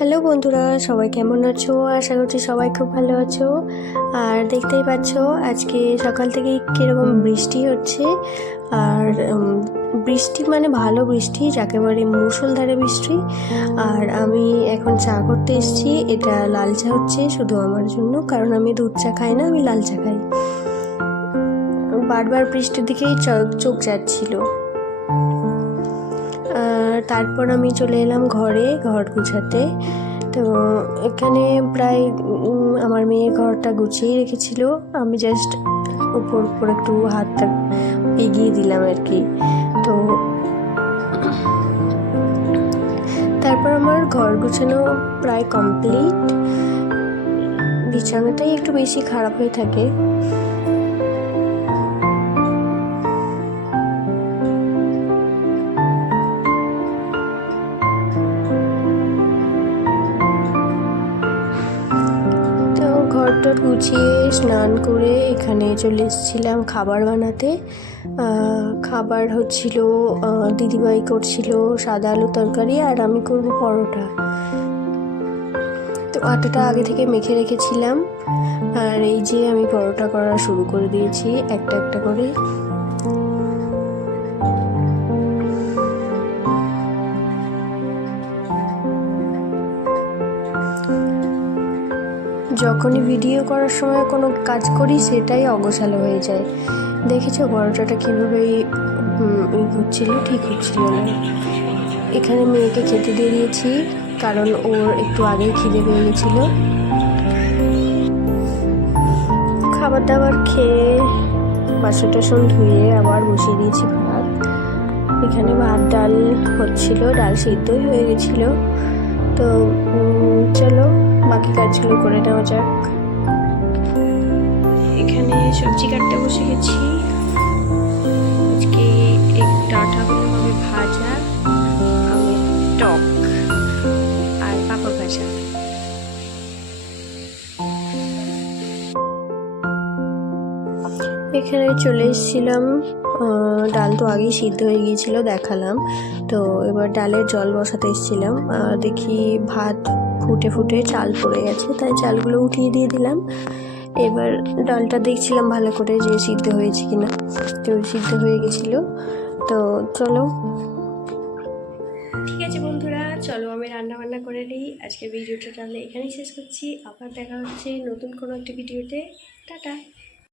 Hello বন্ধুরা, সবাই কেমন আছো? আশা করছি সবাই খুব ভালো আছো। আর দেখতেই পাচ্ছ আজকে সকাল থেকে কীরকম বৃষ্টি হচ্ছে। আর বৃষ্টি মানে ভালো বৃষ্টি, যাকে বলে মুষলধারে বৃষ্টি। আর আমি এখন চা করতে এসেছি। এটা লাল চা হচ্ছে শুধু আমার জন্য, কারণ আমি দুধ চা খাই না, আমি লাল চা খাই। বারবার বৃষ্টির দিকেই চোখ যাচ্ছিল। তারপর আমি চলে এলাম ঘর গুছাতে। তো এখানে প্রায় আমার মেয়ে ঘরটা গুছিয়ে রেখেছিল, আমি জাস্ট উপর একটু হাতটা এগিয়ে দিলাম আর কি। তো তারপর আমার ঘর গুছানো প্রায় কমপ্লিট। বিছানাটাই একটু বেশি খারাপ হয়ে থাকে। ঘরটা গুছিয়ে স্নান করে এখানে চলে এসেছিলাম খাবার বানাতে। খাবার হচ্ছিল, দিদিভাই করছিল সাদা আলু তরকারি, আর আমি করব পরোটা। তো আটাটা আগে থেকে মেখে রেখেছিলাম, আর এই যে আমি পরোটা করা শুরু করে দিয়েছি একটা একটা করে। যখনই ভিডিও করার সময় কোনো কাজ করি সেটাই অগোছালো হয়ে যায়। দেখেছো পরোটাটা কীভাবে হচ্ছিল, ঠিক হচ্ছিল না। এখানে মেয়েকে খেতে দিয়ে দিয়েছি, কারণ ওর একটু আগেই খিদে পেয়ে গেছিলো। খাবার দাবার খেয়ে বাসন টাসন ধুয়ে আবার বসিয়ে দিয়েছি ভাত। এখানে ভাত ডাল হচ্ছিল, ডাল সিদ্ধই হয়ে গেছিলো। তো চলো বাকি কাজগুলো করে নেওয়া যাক। এখানে সবজি কাটতে বসে গেছি। আজকে ডাঁটাগুলো হবে ভাজা, আমের টক আর পাঁপড় ভাজা। এখানে চলে এসেছিলাম, ডাল তো আগেই সিদ্ধ হয়ে গিয়েছিল দেখালাম। তো এবার ডালের জল বসাতে এসেছিলাম, দেখি ভাত ফুটে ফুটে চাল পড়ে গেছে, তাই চালগুলো উঠিয়ে দিয়ে দিলাম। এবার ডালটা দেখছিলাম ভালো করে যে সিদ্ধ হয়েছে কিনা। তো সিদ্ধ হয়ে গেছিলো। তো চলো, ঠিক আছে বন্ধুরা, চলো আমি রান্না বান্না করে নিই। আজকে ভিডিওটা তাহলে এখানেই শেষ করছি। আবার দেখা হচ্ছে নতুন কোনো একটা ভিডিওতে। টাটা।